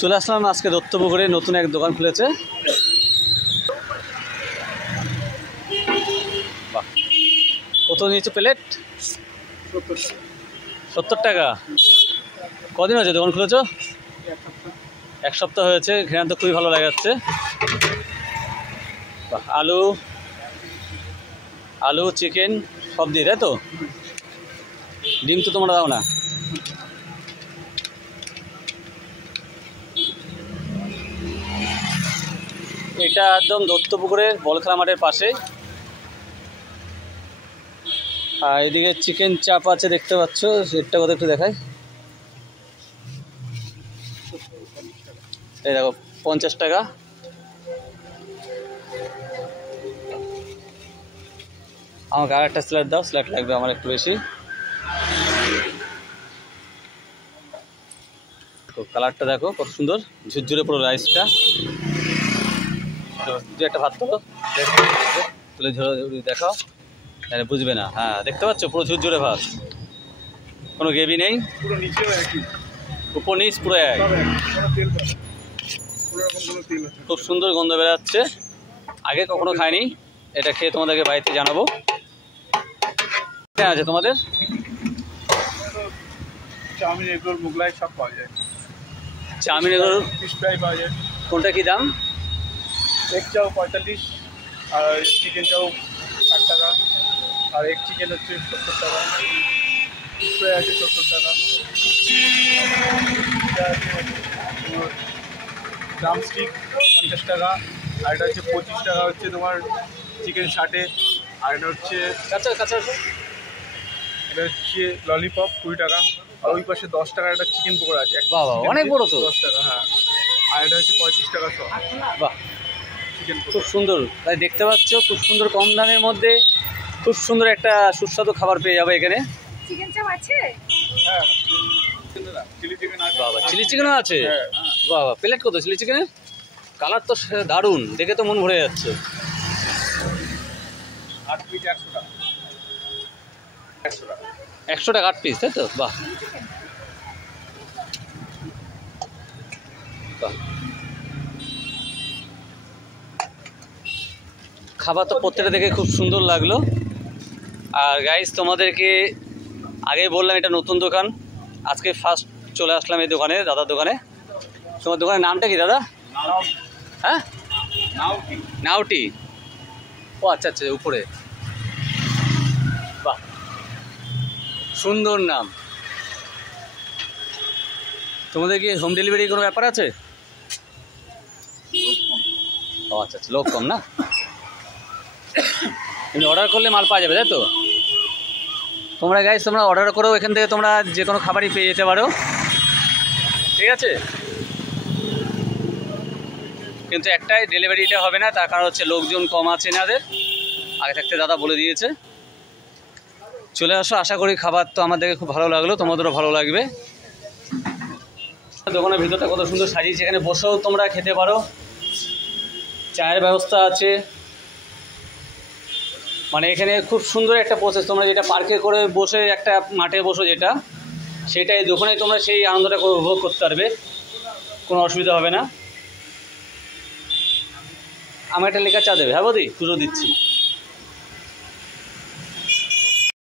চলে আসলাম আজকে দত্তপুকুরে নতুন এক দোকান খুলেছে। বাহ, কত নিয়েছে প্লেট? 70 টাকা। কদিন হয়েছে দোকান খুলেছো? এক সপ্তাহ হয়েছে। ঘ্রাণ তো খুবই ভালো লাগাচ্ছে। বাহ, আলু আলু চিকেন সব দিয়ে, তাই তো? ডিম তো তোমরা দাও না? এটা একদম দত্তপুকুরের বলখেলা মাঠের পাশে। আর এদিকে চিকেন চাপ আছে, দেখতে পাচ্ছ। সেটটা কত একটু দেখায়। এই দেখো 50 টাকা। আমাকে আর একটা স্যালাড দাও, স্যালাড লাগবে আমার একটু বেশি। কালারটা দেখো কত সুন্দর, ঝুরঝুরে পুরো রাইসটা। দু একটা ভাত তোলো, তুলে দেখাও, বুঝবে না। হ্যাঁ, দেখতে পাচ্ছ পুরো ঝুরঝুরে ভাত, কোনো গ্রেভি নেই, উপর নিচ পুরো এক। খুব সুন্দর গন্ধ বেরোচ্ছে, আগে কখনো খাইনি। এটা খেয়ে তোমাদেরকে বাড়িতে জানাবো। আছে তোমাদের চাউমিন, এগ রোল, মোগলাই সব পাওয়া যায়। Chow mein, egg roll, fish fry পাওয়া যায়। কোনটা কি দাম? এগ চাও 45, আর চিকেন চাও 60 টাকা, আর এগ চিকেন হচ্ছে 70 টাকা, ফিশ ফ্রাই আছে 70 টাকা, ড্রামস্টিক 50 টাকা, আর এটা হচ্ছে 25 টাকা হচ্ছে তোমার চিকেন 60, আর এটা হচ্ছে কাঁচা কাঁচা এটা হচ্ছে ললিপপ 20 টাকা, আর ওই পাশে 10 টাকার একটা চিকেন পকোড়া আছে। বাহ, অনেক বড় তো। 10 টাকা, হ্যাঁ। আর এটা হচ্ছে 35 টাকা সব। বাহ, চিকেন খুব সুন্দর। তাই দেখতে পাচ্ছ, খুব সুন্দর কম দামের মধ্যে খুব সুন্দর একটা সুস্বাদু খাবার পেয়ে যাবে এখানে। চিকেন চাপ আছে? হ্যাঁ, চিলি চিকেন আছে। বাবা, চিলি চিকেনও আছে? হ্যাঁ। বাবা, প্লেট কত চিলি চিকেনের? কালার তো দারুণ, দেখে তো মন ভরে যাচ্ছে। 8 পিস 100 টাকা। 100 টাকা। 100 টাকা 8 পিস, তাই তো? বাহ বাহ, খাবার তো প্রত্যেকটা দেখে খুব সুন্দর লাগলো। আর গাইস, তোমাদেরকে আগেই বললাম এটা নতুন দোকান, আজকে ফার্স্ট চলে আসলাম এই দোকানে, দাদার দোকানে। তোমার দোকানের নামটা কি দাদা? হ্যাঁ, নাউটি। ও আচ্ছা আচ্ছা, উপরে। বাহ, সুন্দর নাম। তোমাদের কি হোম ডেলিভারি কোনো ব্যাপার আছে? ও আচ্ছা আচ্ছা, লোক কম না? কিন্তু অর্ডার করলে মাল পাওয়া যাবে, তাই তো? তোমরা গাইস, তোমরা অর্ডার করো, এখান থেকে তোমরা যে কোনো খাবারই পেয়ে যেতে পারো, ঠিক আছে? কিন্তু একটাই, ডেলিভারিটা হবে না, তার কারণ হচ্ছে লোকজন কম আছে এনাদের, আগে থাকতে দাদা বলে দিয়েছে। চলে আসো, আশা করি খাবার তো আমাদেরকে খুব ভালো লাগলো, তোমাদেরও ভালো লাগবে। দোকানের ভিতরটা কত সুন্দর সাজিয়েছে, এখানে বসেও তোমরা খেতে পারো, চায়ের ব্যবস্থা আছে। মানে এখানে খুব সুন্দর একটা প্রসেস, তোমরা যেটা পার্কে করে বসে একটা মাঠে বসো যেটা, সেটা এই দোকানে তোমরা সেই আনন্দটা উপভোগ করতে পারবে, কোনো অসুবিধা হবে না। আমার একটা লেখা চা দেবে? হ্যাঁ বৌদি, পুজো দিচ্ছি।